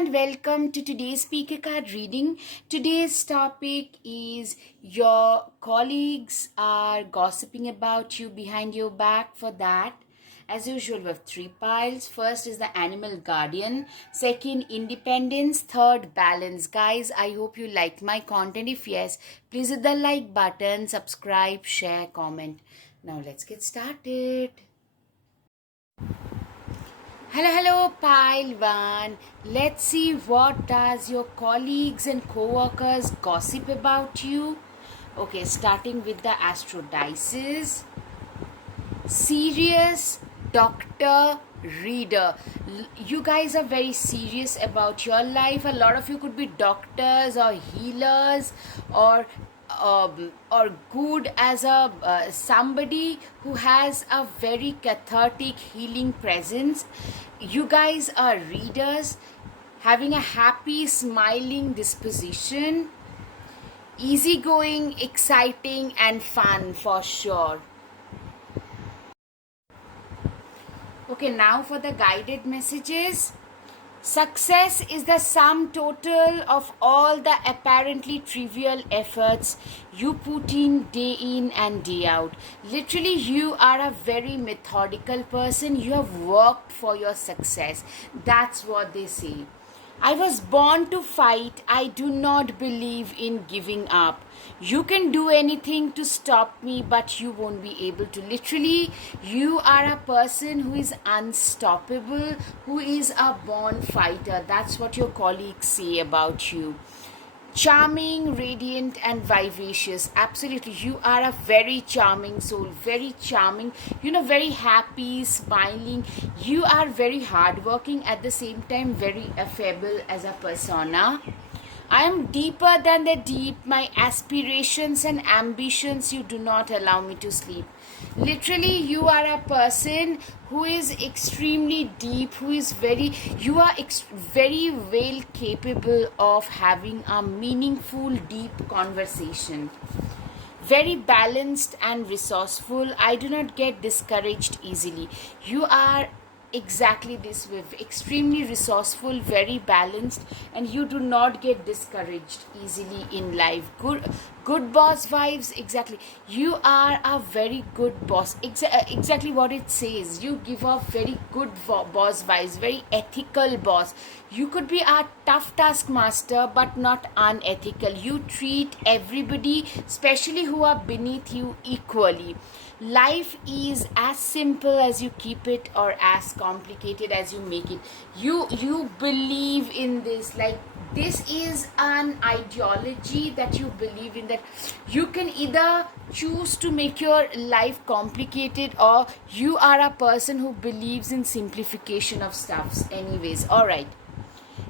and welcome to today's speaker card reading. Today's topic is your colleagues are gossiping about you behind your back. For that, as usual, we have three piles. First is the animal guardian, second independence, third balance. Guys, I hope you like my content. If yes, please hit the like button, subscribe, share, comment. Now let's get started. Hello, pile one. Let's see what does your colleagues and co-workers gossip about you. Okay, starting with the astro dices. Serious doctor reader. You guys are very serious about your life. A lot of you could be doctors or healers or good as a somebody who has a very cathartic healing presence. You guys are readers, having a happy smiling disposition, easygoing, exciting and fun for sure. Okay, now for the guided messages. Success is the sum total of all the apparently trivial efforts you put in and day out. Literally, you are a very methodical person. You have worked for your success. That's what they say. I was born to fight. I do not believe in giving up. You can do anything to stop me, but you won't be able to. Literally, you are a person who is unstoppable, who is a born fighter. That's what your colleagues say about you. Charming, radiant and vivacious. Absolutely, you are a very charming soul, very charming, very happy, smiling. You are very hardworking, at the same time very affable as a persona. I am deeper than the deep. My aspirations and ambitions, you do not allow me to sleep. Literally, you are a person who is extremely deep, who is you are very well capable of having a meaningful, deep conversation. Very balanced and resourceful. I do not get discouraged easily. You are exactly this way, extremely resourceful, very balanced, and you do not get discouraged easily in life. Good boss vibes. Exactly, you are a very good boss. Exactly what it says. You give off very good boss vibes, very ethical boss. You could be a tough taskmaster but not unethical. You treat everybody, especially who are beneath you, equally. Life is as simple as you keep it or as complicated as you make it. You believe in this, like this is an ideology that you believe in, that you can either choose to make your life complicated, or you are a person who believes in simplification of stuffs. Anyways, all right.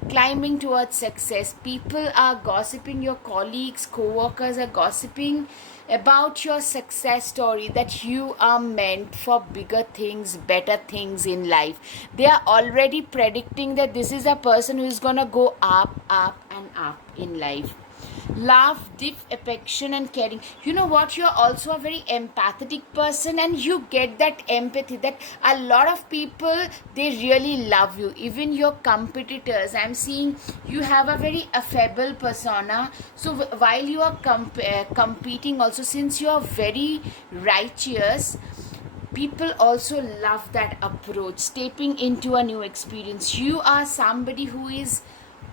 Climbing towards success. People are gossiping, your colleagues, co-workers are gossiping about your success story, that you are meant for bigger things, better things in life. They are already predicting that this is a person who is gonna go up and up in life. Love, deep affection and caring. You know what, you're also a very empathetic person, and you get that empathy, that a lot of people, they really love you. Even your competitors, I'm seeing you have a very affable persona. So while you are competing also, since you are very righteous, people also love that approach, stepping into a new experience. You are somebody who is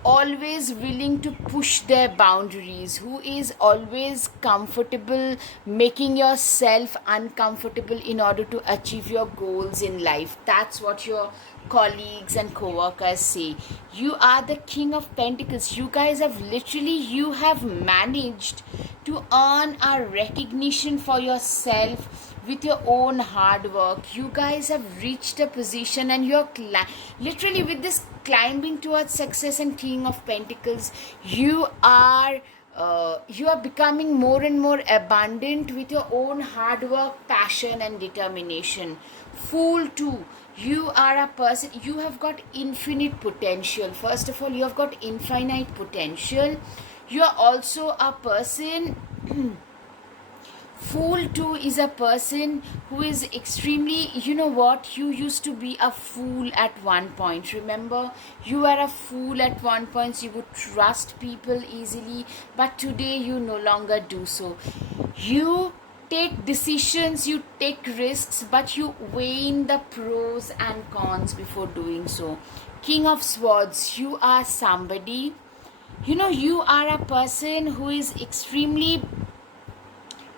always willing to push their boundaries, who is always comfortable making yourself uncomfortable in order to achieve your goals in life. That's what your colleagues and co-workers say. You are the King of Pentacles. You guys have you have managed to earn a recognition for yourself with your own hard work. You guys have reached a position, and you're literally with this climbing towards success and King of Pentacles, you are becoming more and more abundant with your own hard work, passion and determination. Fool too. You are a person, you have got infinite potential. First of all, you have got infinite potential. You are also a person Fool too is a person who is extremely, you know what, you used to be a fool at one point. Remember, you were a fool at one point, so you would trust people easily, but today you no longer do so. You take decisions, you take risks, but you weigh in the pros and cons before doing so. King of Swords, you are somebody, you are a person who is extremely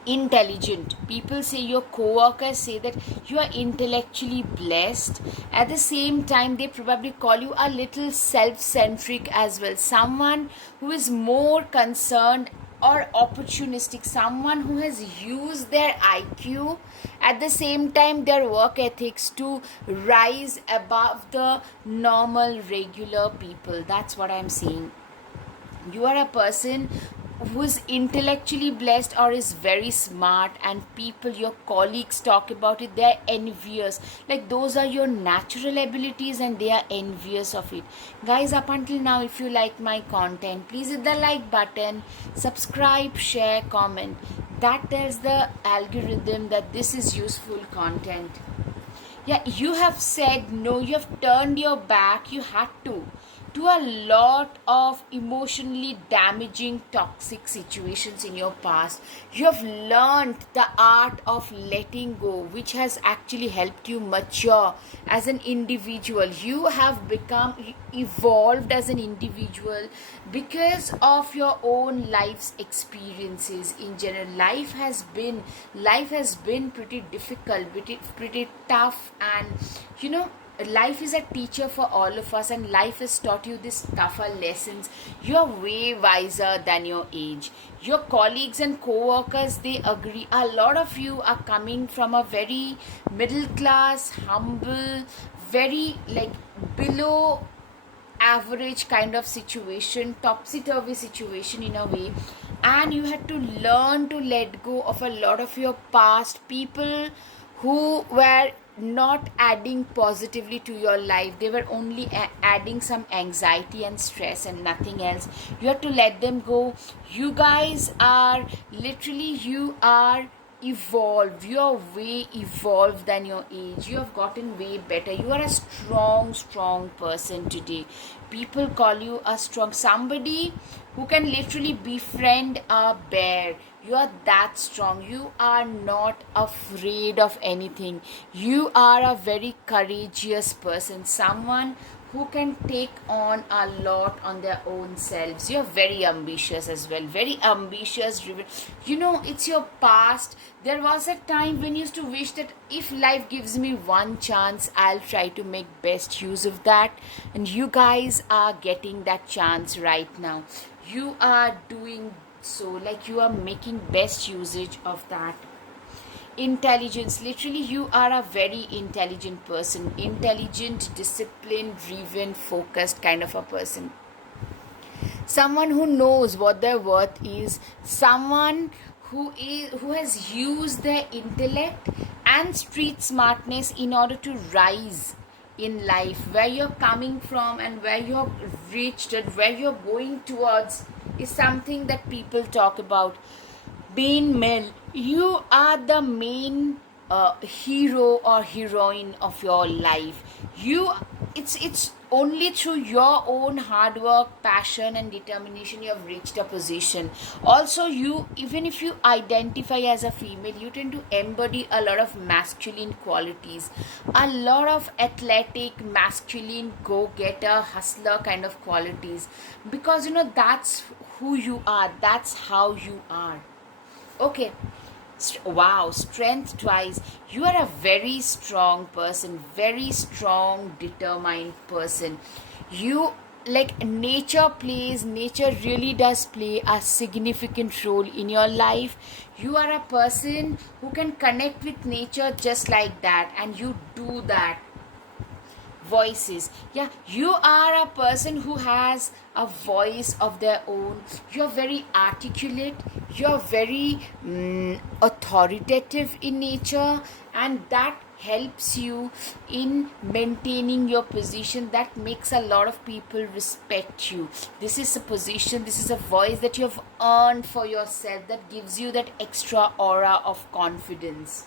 intelligent. People say, your co-workers say that you are intellectually blessed. At the same time, they probably call you a little self-centric as well, someone who is more concerned or opportunistic, someone who has used their IQ, at the same time their work ethics, to rise above the normal regular people. That's what I'm saying. You are a person who is intellectually blessed or is very smart, and people, your colleagues, talk about it, they're envious. Like, those are your natural abilities and they are envious of it. Guys, up until now, if you like my content, please hit the like button, subscribe, share, comment. That tells the algorithm that this is useful content. Yeah, you have said no, you have turned your back, you had to a lot of emotionally damaging toxic situations in your past. You have learned the art of letting go, which has actually helped you mature as an individual. You have become evolved as an individual because of your own life's experiences. In general, life has been pretty difficult, pretty tough, and life is a teacher for all of us, and life has taught you these tougher lessons. You are way wiser than your age. Your colleagues and co-workers, they agree. A lot of you are coming from a very middle class, humble, very below average kind of situation, topsy-turvy situation in a way, and you had to learn to let go of a lot of your past people who were not adding positively to your life. They were only adding some anxiety and stress and nothing else. You have to let them go. You guys are you are evolved. You are way evolved than your age. You have gotten way better. You are a strong person today. People call you a strong, somebody who can literally befriend a bear. You are that strong. You are not afraid of anything. You are a very courageous person, someone who can take on a lot on their own selves. You're very ambitious as well, very ambitious, driven. It's your past. There was a time when you used to wish that if life gives me one chance, I'll try to make best use of that. And you guys are getting that chance right now. You are doing so, you are making best usage of that. Intelligence, literally you are a very intelligent person, intelligent, disciplined, driven, focused kind of a person, someone who knows what their worth is, someone who has used their intellect and street smartness in order to rise in life. Where you're coming from and where you're reached and where you're going towards is something that people talk about. Being male, you are the main hero or heroine of your life. It's only through your own hard work, passion and determination you have reached a position. Also, you, even if you identify as a female, you tend to embody a lot of masculine qualities, a lot of athletic, masculine, go-getter, hustler kind of qualities, because that's who you are, that's how you are. Okay. Wow, strength twice. You are a very strong person, very strong, determined person. You, nature really does play a significant role in your life. You are a person who can connect with nature just like that, and you do that. Voices, yeah, you are a person who has a voice of their own. You're very articulate, you're very authoritative in nature, and that helps you in maintaining your position. That makes a lot of people respect you. This is a position, this is a voice that you have earned for yourself, that gives you that extra aura of confidence.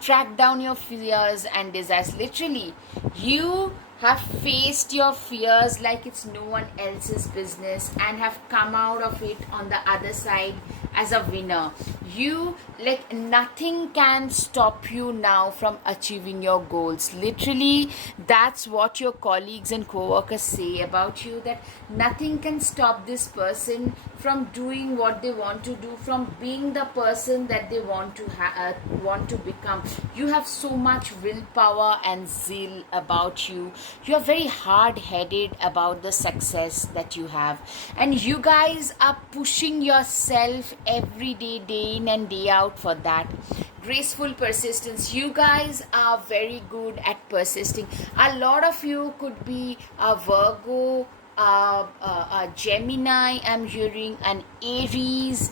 Track down your fears and desires. Literally, you have faced your fears like it's no one else's business and have come out of it on the other side as a winner. You, like, nothing can stop you now from achieving your goals. Literally, that's what your colleagues and co-workers say about you, that nothing can stop this person from doing what they want to do, from being the person that they want to become. You have so much willpower and zeal about you. You are very hard-headed about the success that you have, and you guys are pushing yourself every day in and day out for that. Graceful persistence. You guys are very good at persisting. A lot of you could be a Virgo, a Gemini, I'm hearing, an Aries.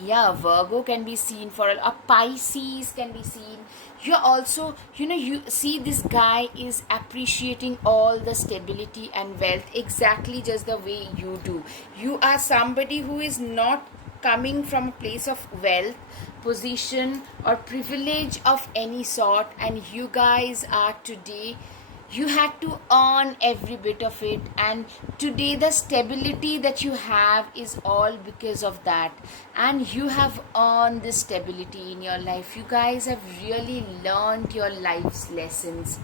Yeah, Virgo can be seen for a Pisces can be seen. You're also, you see, this guy is appreciating all the stability and wealth exactly just the way you do. You are somebody who is not coming from a place of wealth, position, or privilege of any sort, and you guys are today, you had to earn every bit of it, and today the stability that you have is all because of that, and you have earned this stability in your life. You guys have really learned your life's lessons.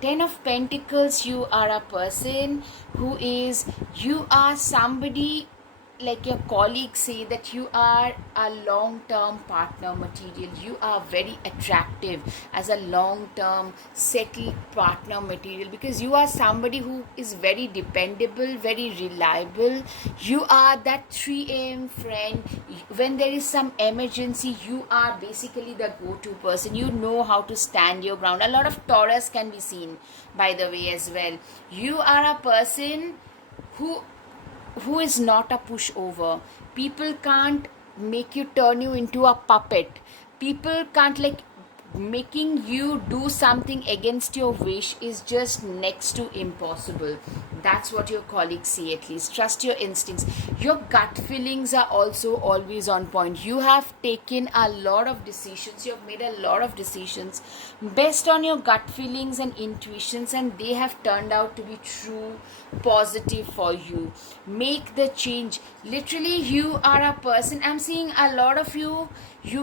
10 of Pentacles. You are a person who is, you are somebody, like your colleagues say, that you are a long-term partner material. You are very attractive as a long-term settled partner material, because you are somebody who is very dependable, very reliable. You are that 3 a.m. friend. When there is some emergency, you are basically the go-to person. You know how to stand your ground. A lot of Taurus can be seen, by the way, as well. You are a person who is not a pushover. People can't make you, turn you into a puppet. People can't, like, making you do something against your wish is just next to impossible. That's what your colleagues say, at least. Trust your instincts. Your gut feelings are also always on point. You have taken a lot of decisions. You have made a lot of decisions based on your gut feelings and intuitions, and they have turned out to be true, positive for you. Make the change. Literally, you are a person, I'm seeing a lot of you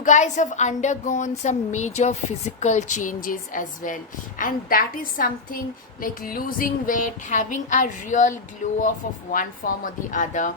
guys have undergone some major physical changes as well, and that is something like losing weight, having a real glow off of one form or the other,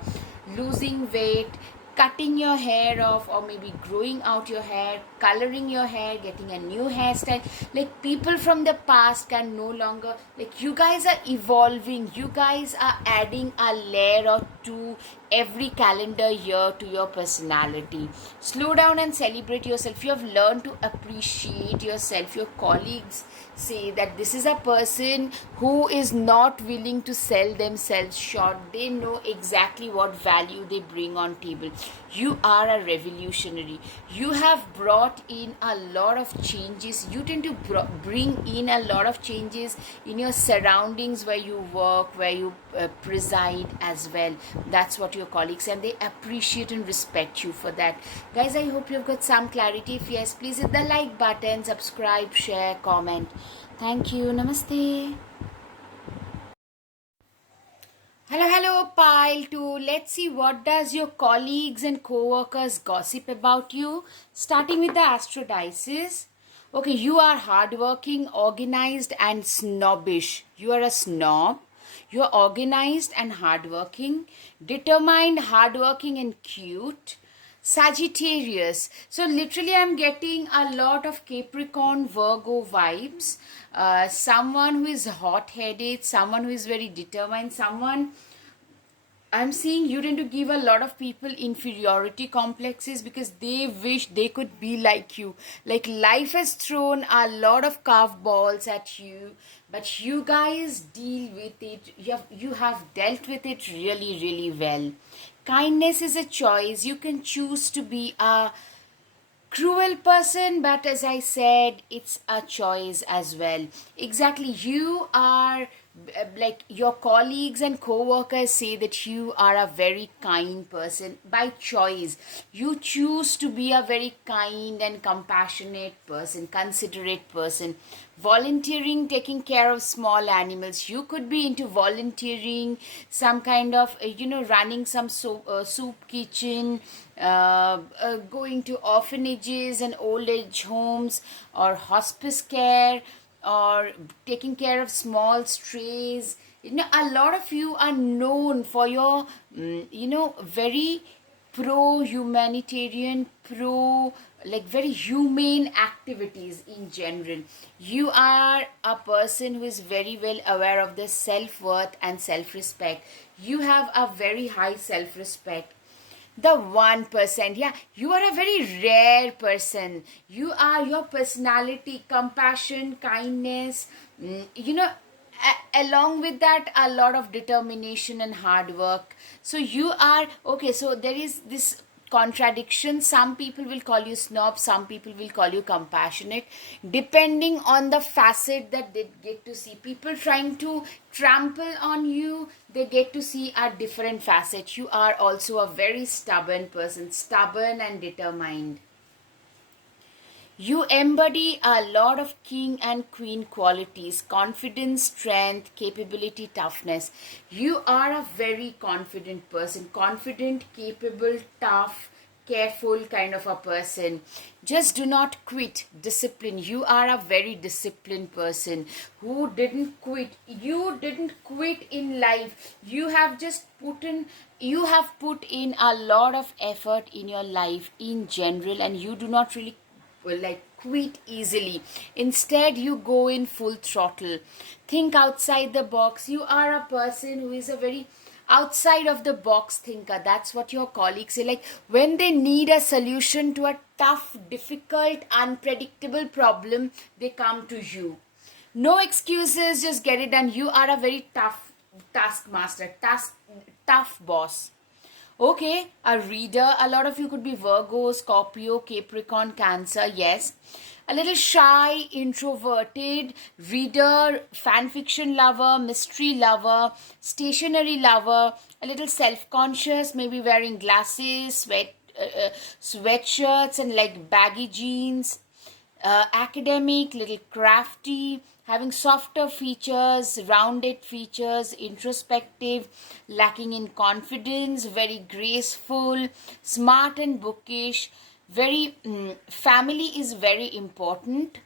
losing weight, cutting your hair off, or maybe growing out your hair, coloring your hair, getting a new hairstyle. Like, people from the past can no longer, like, you guys are evolving. You guys are adding a layer or two every calendar year to your personality. Slow down and celebrate yourself. You have learned to appreciate yourself. Your colleagues say that this is a person who is not willing to sell themselves short. They know exactly what value they bring on table. You are a revolutionary. You have brought in a lot of changes. You tend to bring in a lot of changes in your surroundings, where you work, where you preside as well. That's what your colleagues, and they appreciate and respect you for that. Guys, I hope you've got some clarity. If yes, please hit the like button, subscribe, share, comment. Thank you. Namaste. Hello, pile 2. Let's see, what does your colleagues and co-workers gossip about you? Starting with the Astro Dices. Okay, you are hardworking, organized, and snobbish. You are a snob. You are organized and hardworking, determined, hardworking, and cute. Sagittarius. So literally, I'm getting a lot of Capricorn, Virgo vibes. Someone who is hot-headed, someone who is very determined, someone, I'm seeing you tend to give a lot of people inferiority complexes because they wish they could be like you. Like, life has thrown a lot of curveballs at you, but you guys deal with it. You have dealt with it really, really well. Kindness is a choice. You can choose to be a cruel person, but as I said, it's a choice as well. Exactly, you are like your colleagues and co-workers say that you are a very kind person by choice. You choose to be a very kind and compassionate person, considerate person. Volunteering, taking care of small animals. You could be into volunteering, some kind of running some soup kitchen, going to orphanages and old age homes, or hospice care, or taking care of small strays. A lot of you are known for your very pro humanitarian, pro, like very humane activities in general. You are a person who is very well aware of the self worth and self respect. You have a very high self respect. The 1%, yeah, you are a very rare person. You are your personality, compassion, kindness, along with that a lot of determination and hard work. So you are okay. So there is this contradiction. Some people will call you snob, some people will call you compassionate, depending on the facet that they get to see. People trying to trample on you, they get to see a different facet. You are also a very stubborn person, stubborn and determined. You embody a lot of king and queen qualities: confidence, strength, capability, toughness. You are a very confident person, confident, capable, tough, careful kind of a person. Just do not quit. Discipline. You are a very disciplined person who didn't quit. You didn't quit in life. You have put in a lot of effort in your life in general, and you do not really quit easily. Instead, you go in full throttle. Think outside the box. You are a person who is a very outside of the box thinker. That's what your colleagues say. Like when they need a solution to a tough, difficult, unpredictable problem, they come to you. No excuses, just get it done. You are a very tough taskmaster, tough boss. Okay, a reader. A lot of you could be Virgo, Scorpio, Capricorn, Cancer. Yes. A little shy, introverted, reader, fan fiction lover, mystery lover, stationery lover, a little self-conscious, maybe wearing glasses, sweatshirts and like baggy jeans, academic, little crafty, having softer features, rounded features, introspective, lacking in confidence, very graceful, smart and bookish, very family is very important.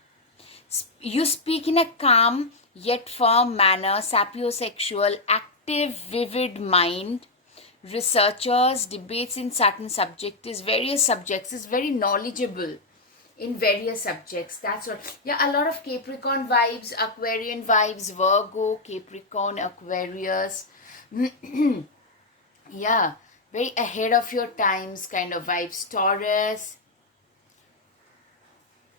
You speak in a calm yet firm manner, sapiosexual, active, vivid mind. Researchers, debates in certain subjects, various subjects, is very knowledgeable in various subjects. That's what. Yeah, a lot of Capricorn vibes, Aquarian vibes, Virgo, Capricorn, Aquarius. Yeah, very ahead of your times kind of vibes. Taurus,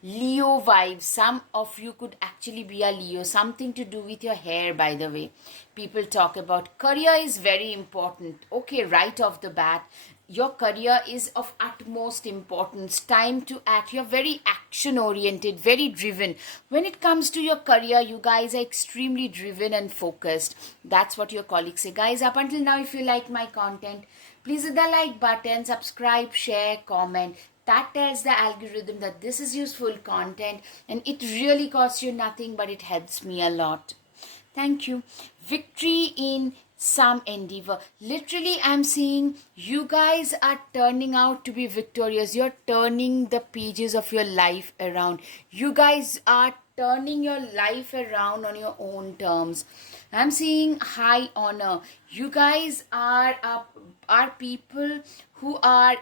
Leo vibes. Some of you could actually be a Leo. Something to do with your hair, by the way. People talk about career is very important. Okay, right off the bat, your career is of utmost importance. Time to act. You're very action oriented, very driven. When it comes to your career, you guys are extremely driven and focused. That's what your colleagues say. Guys, up until now, if you like my content, please hit the like button, subscribe, share, comment. That tells the algorithm that this is useful content, and it really costs you nothing, but it helps me a lot. Thank you. Victory in some endeavor. Literally, I'm seeing you guys are turning out to be victorious. You're turning the pages of your life around. You guys are turning your life around on your own terms. I'm seeing high honor. You guys are people who are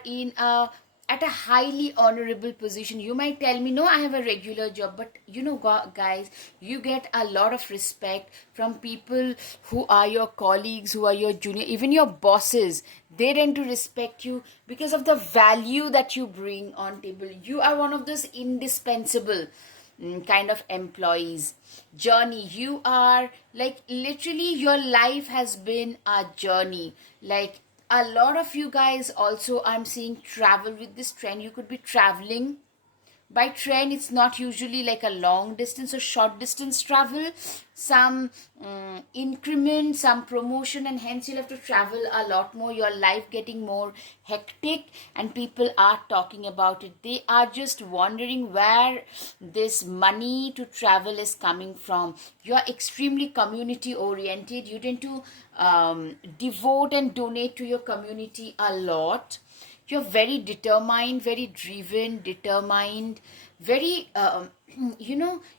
at a highly honorable position. You might tell me, no, I have a regular job, but guys, you get a lot of respect from people who are your colleagues, who are your junior, even your bosses. They tend to respect you because of the value that you bring on table. You are one of those indispensable kind of employees. Journey, you are like literally your life has been a journey. Like a lot of you guys also, I'm seeing travel with this trend. You could be traveling By train, it's not usually like a long distance or short distance travel. Some increment, some promotion, and hence you'll have to travel a lot more. Your life getting more hectic, and people are talking about it. They are just wondering where this money to travel is coming from. You are extremely community oriented. You tend to devote and donate to your community a lot. You're very determined, very driven, determined, very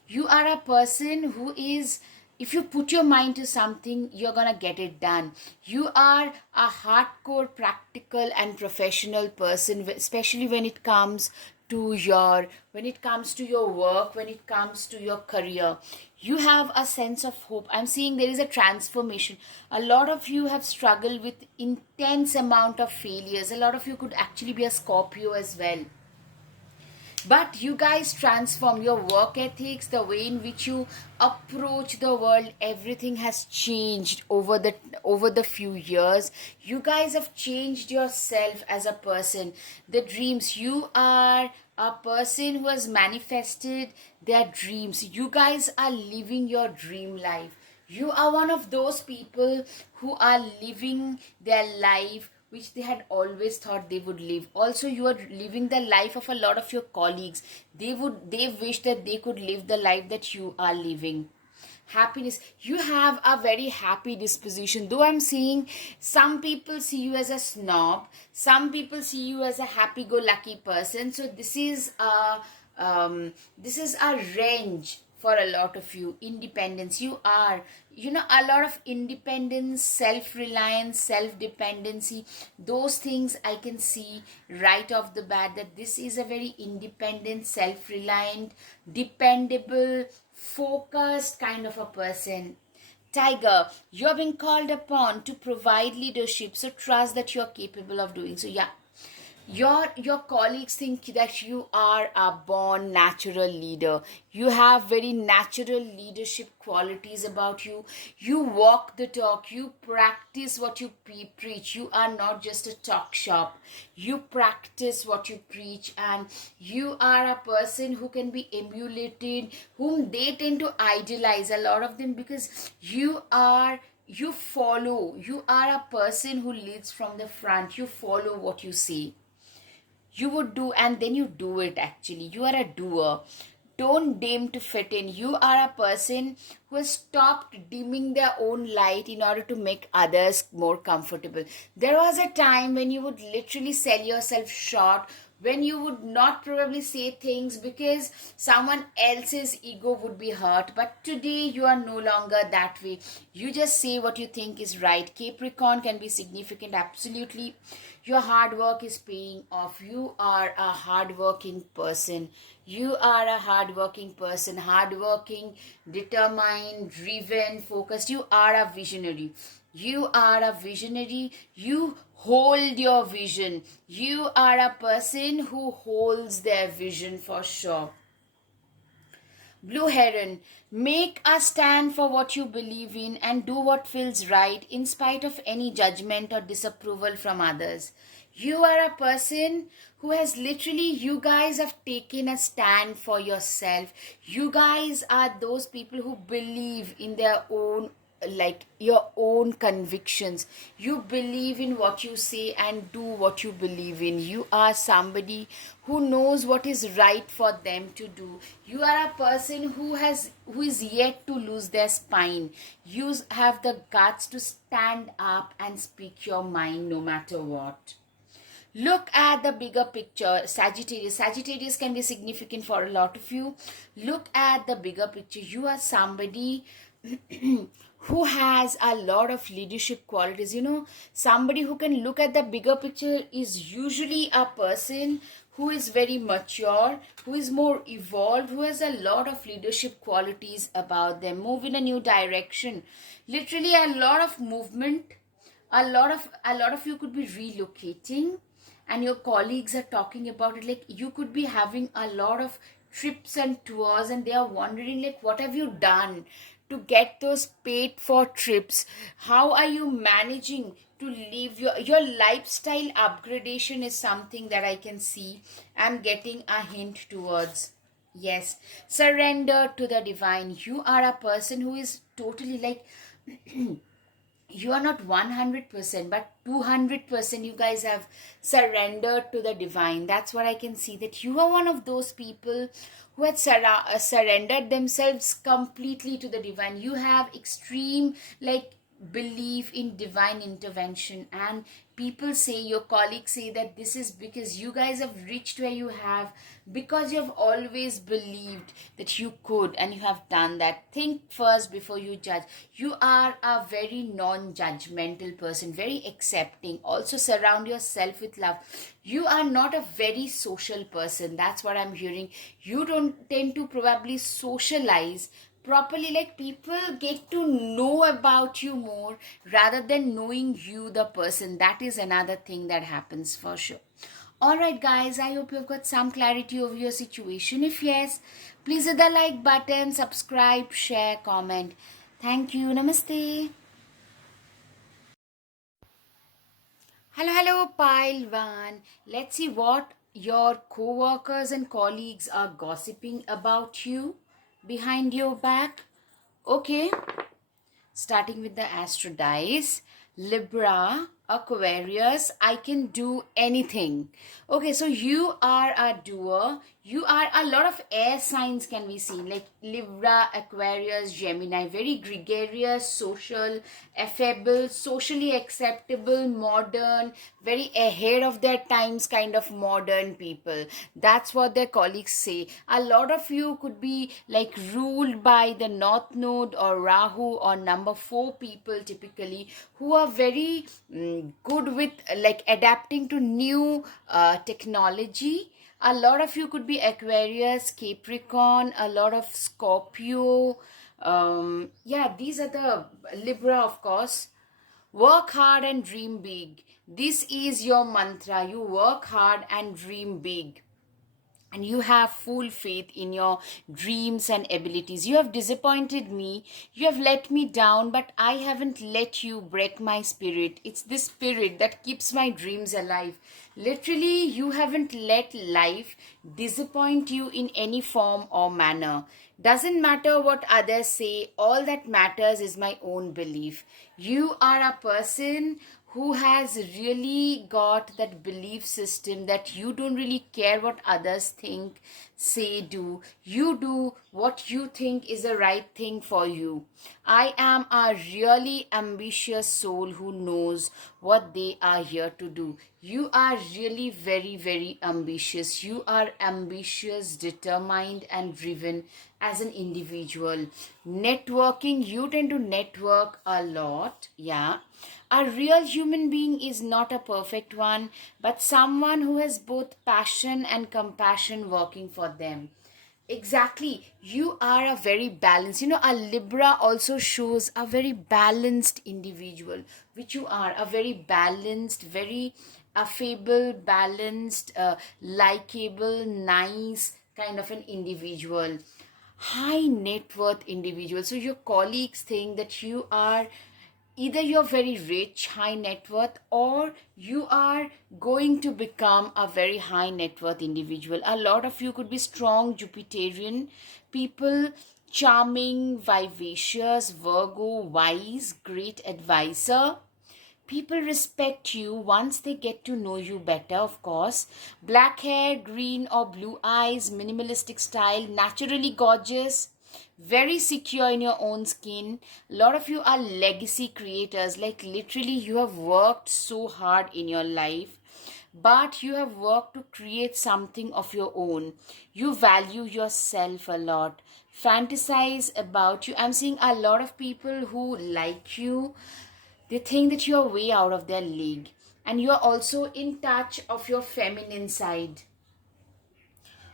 you are a person who is, if you put your mind to something, you're gonna get it done. You are a hardcore practical and professional person, especially when it comes to your work, when it comes to your career. You have a sense of hope. I'm seeing there is a transformation. A lot of you have struggled with intense amount of failures. A lot of you could actually be a Scorpio as well, but you guys transform. Your work ethics, the way in which you approach the world, everything has changed over the few years. You guys have changed yourself as a person. The dreams, you are a person who has manifested their dreams. You guys are living your dream life. You are one of those people who are living their life which they had always thought they would live. Also, you are living the life of a lot of your colleagues. They wish that they could live the life that you are living. Happiness, you have a very happy disposition. Though I'm seeing some people see you as a snob, some people see you as a happy-go-lucky person. So this is a range for a lot of you. Independence, you are, a lot of independence, self-reliance, self-dependency. Those things I can see right off the bat, that this is a very independent, self-reliant, dependable, focused kind of a person. Tiger, you're being called upon to provide leadership, so trust that you're capable of doing so. Yeah, your colleagues think that you are a born natural leader. You have very natural leadership qualities about you. You walk the talk. You practice what you preach. You are not just a talk shop. You practice what you preach, and you are a person who can be emulated, whom they tend to idolize, a lot of them, because you follow. You are a person who leads from the front. You follow what you say. You would do, and then you do it. Actually, you are a doer. Don't dim to fit in. You are a person who has stopped dimming their own light in order to make others more comfortable. There was a time when you would literally sell yourself short, when you would not probably say things because someone else's ego would be hurt. But today you are no longer that way. You just say what you think is right. Capricorn can be significant, absolutely. Your hard work is paying off. You are a hardworking person. You are a hardworking person. Hardworking, determined, driven, focused. You are a visionary. You are a visionary. You hold your vision. You are a person who holds their vision for sure. Blue Heron, make a stand for what you believe in and do what feels right in spite of any judgment or disapproval from others. You are a person who has literally, you guys have taken a stand for yourself. You guys are those people who believe in their own, like your own convictions. You believe in what you say and do what you believe in. You are somebody who knows what is right for them to do. You are a person who is yet to lose their spine. You have the guts to stand up and speak your mind no matter what. Look at the bigger picture, Sagittarius. Sagittarius can be significant for a lot of you. Look at the bigger picture. You are somebody who has a lot of leadership qualities. Somebody who can look at the bigger picture is usually a person who is very mature, who is more evolved, who has a lot of leadership qualities about them. Move in a new direction. Literally a lot of movement. A lot of you could be relocating, and your colleagues are talking about it. Like, you could be having a lot of trips and tours, and they are wondering, like, what have you done to get those paid for trips? How are you managing to live your lifestyle upgradation is something that I can see. I'm getting a hint towards. Yes, surrender to the divine. You are a person who is totally like you are not 100% but 200% you guys have surrendered to the divine. That's what I can see, that you are one of those people who had surrendered themselves completely to the divine. You have extreme like belief in divine intervention, and people say, your colleagues say, that this is because you guys have reached where you have because you have always believed that you could, and you have done that. Think first before you judge. You are a very non-judgmental person, very accepting. Also surround yourself with love. You are not a very social person. That's what I'm hearing. You don't tend to probably socialize properly, like people get to know about you more rather than knowing you the person. That is another thing that happens for sure. Alright guys, I hope you've got some clarity over your situation. If yes, please hit the like button, subscribe, share, comment. Thank you. Namaste. Hello, Pile One. Let's see what your co-workers and colleagues are gossiping about you behind your back. Okay, starting with the astro dice. Libra, Aquarius, I can do anything. Okay, so you are a doer. You are a lot of air signs can be seen, like Libra, Aquarius, Gemini. Very gregarious, social, affable, socially acceptable, modern, very ahead of their times kind of modern people. That's what their colleagues say. A lot of you could be like ruled by the North Node or Rahu or number 4 people typically, who are very good with like adapting to new technology. A lot of you could be Aquarius, Capricorn, a lot of Scorpio. Yeah, these are the Libra, of course. Work hard and dream big. This is your mantra. You work hard and dream big, and you have full faith in your dreams and abilities. You have disappointed me, you have let me down, but I haven't let you break my spirit. It's this spirit that keeps my dreams alive. Literally, you haven't let life disappoint you in any form or manner. Doesn't matter what others say, all that matters is my own belief. You are a person who has really got that belief system that you don't really care what others think, say, do. You do what you think is the right thing for you. I am a really ambitious soul who knows what they are here to do. You are really very, very ambitious. You are ambitious, determined, and driven as an individual. Networking, you tend to network a lot. Yeah. A real human being is not a perfect one, but someone who has both passion and compassion working for them. Exactly. You are a very balanced. A Libra also shows a very balanced individual, which you are. A very balanced, very affable, balanced, likable, nice kind of an individual. High net worth individual. So your colleagues think that you are either you're very rich, high net worth, or you are going to become a very high net worth individual. A lot of you could be strong Jupiterian people, charming, vivacious, Virgo, wise, great advisor. People respect you once they get to know you better, of course. Black hair, green or blue eyes, minimalistic style, naturally gorgeous, very secure in your own skin. A lot of you are legacy creators, like literally you have worked so hard in your life, but you have worked to create something of your own. You value yourself a lot, fantasize about you. I'm seeing a lot of people who like you, they think that you're way out of their league, and you're also in touch of your feminine side.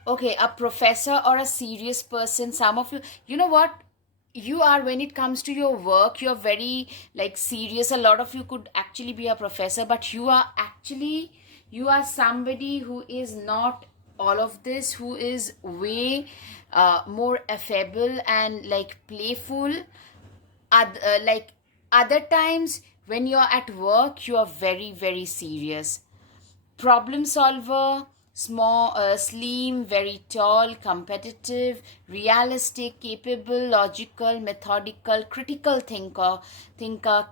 Okay, a professor or a serious person. Some of you, you know what you are when it comes to your work, you're very like serious. A lot of you could actually be a professor, but you are somebody who is not all of this, who is way more affable and like playful. Like other times when you're at work, you are very, very serious. Problem solver, small, slim, very tall, competitive, realistic, capable, logical, methodical, critical thinker,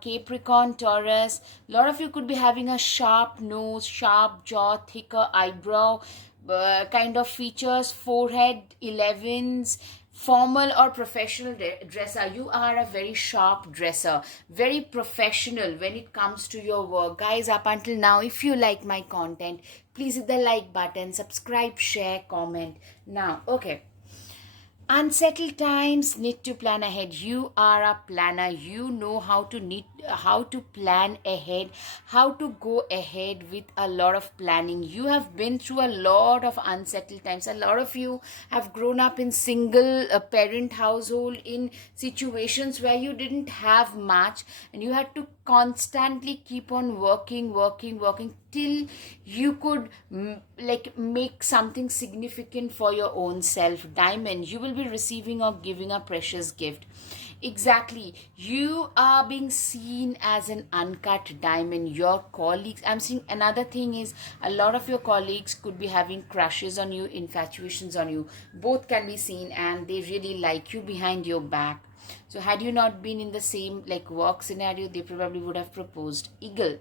Capricorn, Taurus. A lot of you could be having a sharp nose, sharp jaw, thicker eyebrow, kind of features, forehead, 11s, formal or professional dresser. You are a very sharp dresser, very professional when it comes to your work. Guys, up until now, if you like my content, please hit the like button, subscribe, share, comment. Now, okay, unsettled times, need to plan ahead. You are a planner. You know how to plan ahead, how to go ahead with a lot of planning. You have been through a lot of unsettled times. A lot of you have grown up in single parent household, in situations where you didn't have much and you had to constantly keep on working till you could like make something significant for your own self. Diamond, you will be receiving or giving a precious gift. Exactly, you are being seen as an uncut diamond. Your colleagues, I'm seeing another thing is a lot of your colleagues could be having crushes on you, infatuations on you. Both can be seen, and they really like you behind your back. So had you not been in the same like work scenario, they probably would have proposed. Eagle,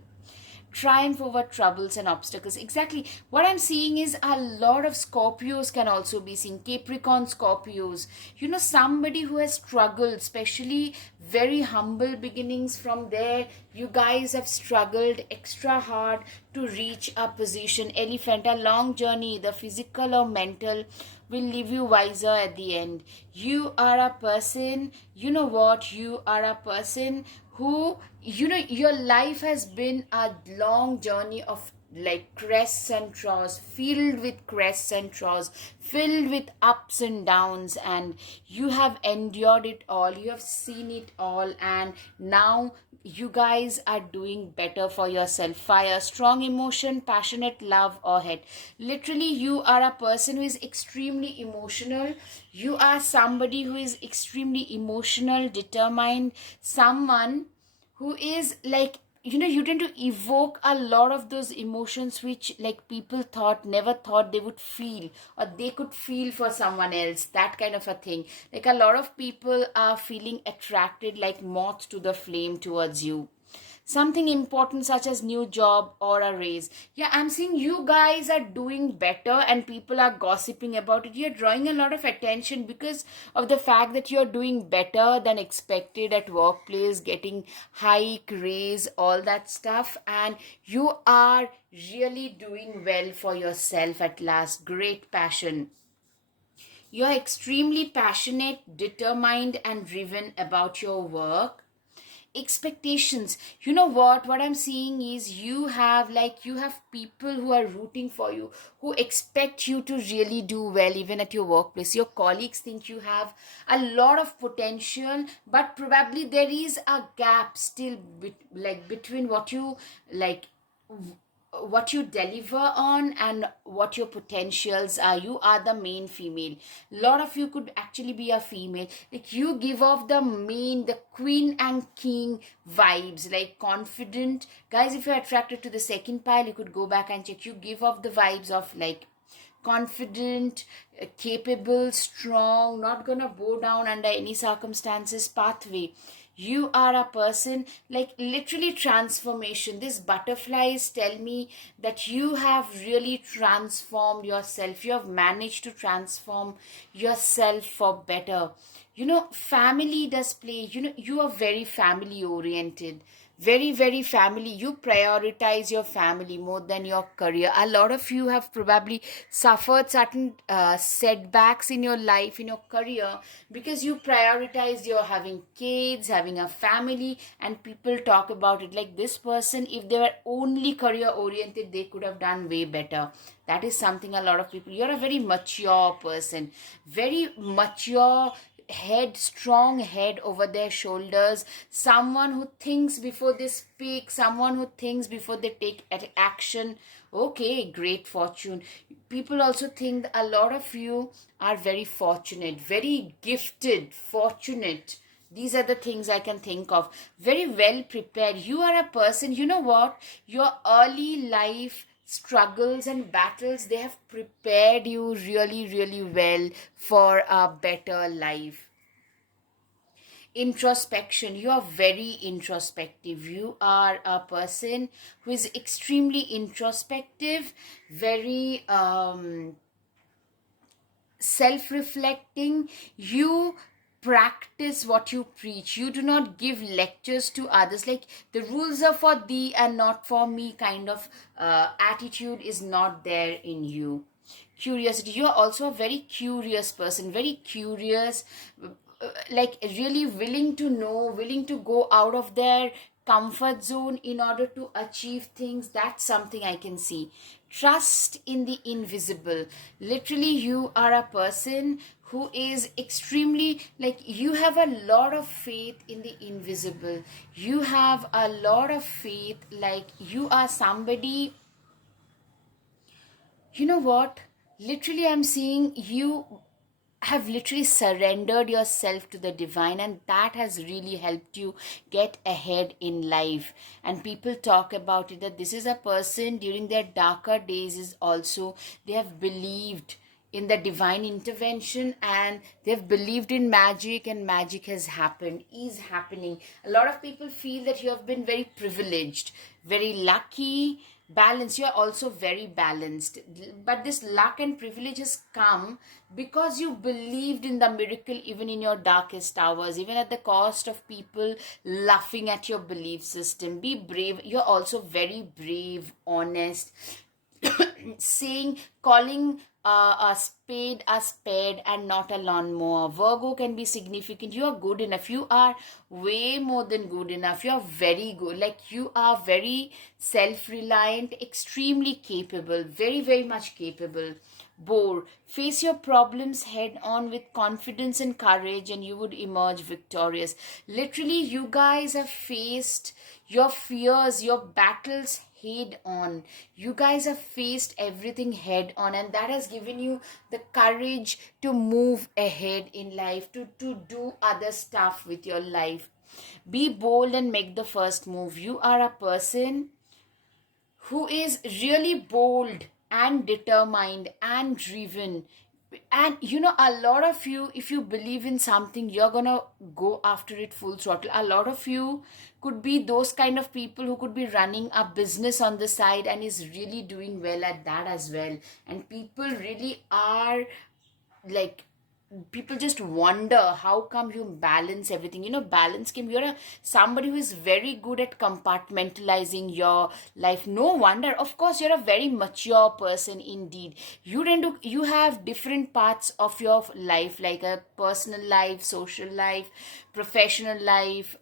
triumph over troubles and obstacles. Exactly, what I'm seeing is a lot of Scorpios can also be seen. Capricorn, Scorpios, somebody who has struggled, especially very humble beginnings. From there, you guys have struggled extra hard to reach a position. Elephant, a long journey, the physical or mental, will leave you wiser at the end. You are a person, you are a person who, your life has been a long journey of like crests and troughs, filled with crests and troughs, filled with ups and downs, and you have endured it all, you have seen it all, and now you guys are doing better for yourself. Fire, strong emotion, passionate love or hate. Literally, you are a person who is extremely emotional. You are somebody who is extremely emotional, determined, someone who is like, you tend to evoke a lot of those emotions which like people never thought they would feel, or they could feel for someone else, that kind of a thing. Like a lot of people are feeling attracted like moths to the flame towards you. Something important such as new job or a raise. Yeah, I'm seeing you guys are doing better and people are gossiping about it. You're drawing a lot of attention because of the fact that you're doing better than expected at workplace, getting hike, raise, all that stuff, and you are really doing well for yourself at last. Great passion. You're extremely passionate, determined, and driven about your work. Expectations, what I'm seeing is you have people who are rooting for you, who expect you to really do well even at your workplace. Your colleagues think you have a lot of potential, but probably there is a gap still between what you deliver on and what your potentials are. You are the main female. A lot of you could actually be a female. Like you give off the queen and king vibes, like confident. Guys, if you're attracted to the second pile, you could go back and check. You give off the vibes of like confident, capable, strong, not gonna bow down under any circumstances. Pathway, you are a person like literally transformation. These butterflies tell me that you have really transformed yourself. You have managed to transform yourself for better. Family does play. You are very family oriented, very, very family. You prioritize your family more than your career. A lot of you have probably suffered certain setbacks in your life, in your career, because you prioritize your having kids, having a family, and people talk about it like this person, if they were only career oriented, they could have done way better. That is something a lot of people. You're a very mature person, very mature, strong head over their shoulders, someone who thinks before they speak, someone who thinks before they take action. Okay, great fortune. People also think a lot of you are very fortunate, very gifted, fortunate. These are the things I can think of. Very well prepared. You are a person, you know what? Your early life struggles and battles, they have prepared you really, really well for a better life. Introspection. You are very introspective. You are a person who is extremely introspective, very self-reflecting. You practice what you preach. You do not give lectures to others, like the rules are for thee and not for me kind of attitude is not there in you. Curiosity. You are also a very curious person, very curious, like really willing to know, willing to go out of their comfort zone in order to achieve things. That's something I can see. Trust in the invisible. Literally, you are a person who is extremely, like, you have a lot of faith in the invisible. You have a lot of faith, like you are somebody, you know what, literally I'm seeing you have literally surrendered yourself to the divine, and that has really helped you get ahead in life. And people talk about it that this is a person during their darker days is also, they have believed in the divine intervention and they've believed in magic, and magic has happened, is happening. A lot of people feel that you have been very privileged, very lucky, balanced. You are also very balanced, but this luck and privilege has come because you believed in the miracle even in your darkest hours, even at the cost of people laughing at your belief system. Be brave. You're also very brave, honest, saying, calling a spade and not a lawnmower. Virgo can be significant. You are good enough. You are way more than good enough. You are very good. Like, you are very self-reliant, extremely capable, very, very much capable. Bore. Face your problems head on with confidence and courage, and you would emerge victorious. Literally, you guys have faced your fears, your battles head on. You guys have faced everything head on, and that has given you the courage to move ahead in life, to do other stuff with your life. Be bold and make the first move. You are a person who is really bold and determined and driven. And you know, a lot of you, if you believe in something, you're gonna go after it full throttle. A lot of you could be those kind of people who could be running a business on the side and is really doing well at that as well. And people really are, like, people just wonder how come you balance everything. You know, balance came, you're somebody who is very good at compartmentalizing your life. No wonder, of course, you're a very mature person indeed. You have different parts of your life, like a personal life, social life, professional life,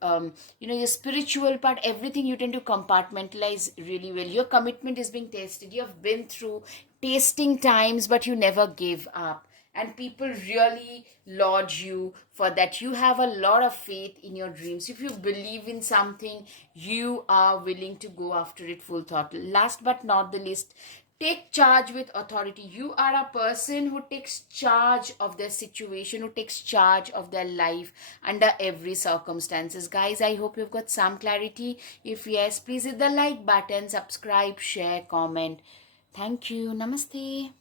your spiritual part, everything you tend to compartmentalize really well. Your commitment is being tested. You have been through tasting times, but you never gave up, and people really laud you for that. You have a lot of faith in your dreams. If you believe in something, you are willing to go after it full throttle. Last but not the least, take charge with authority. You are a person who takes charge of their situation, who takes charge of their life under every circumstances. Guys, I hope you've got some clarity. If yes, please hit the like button, subscribe, share, comment. Thank you. Namaste.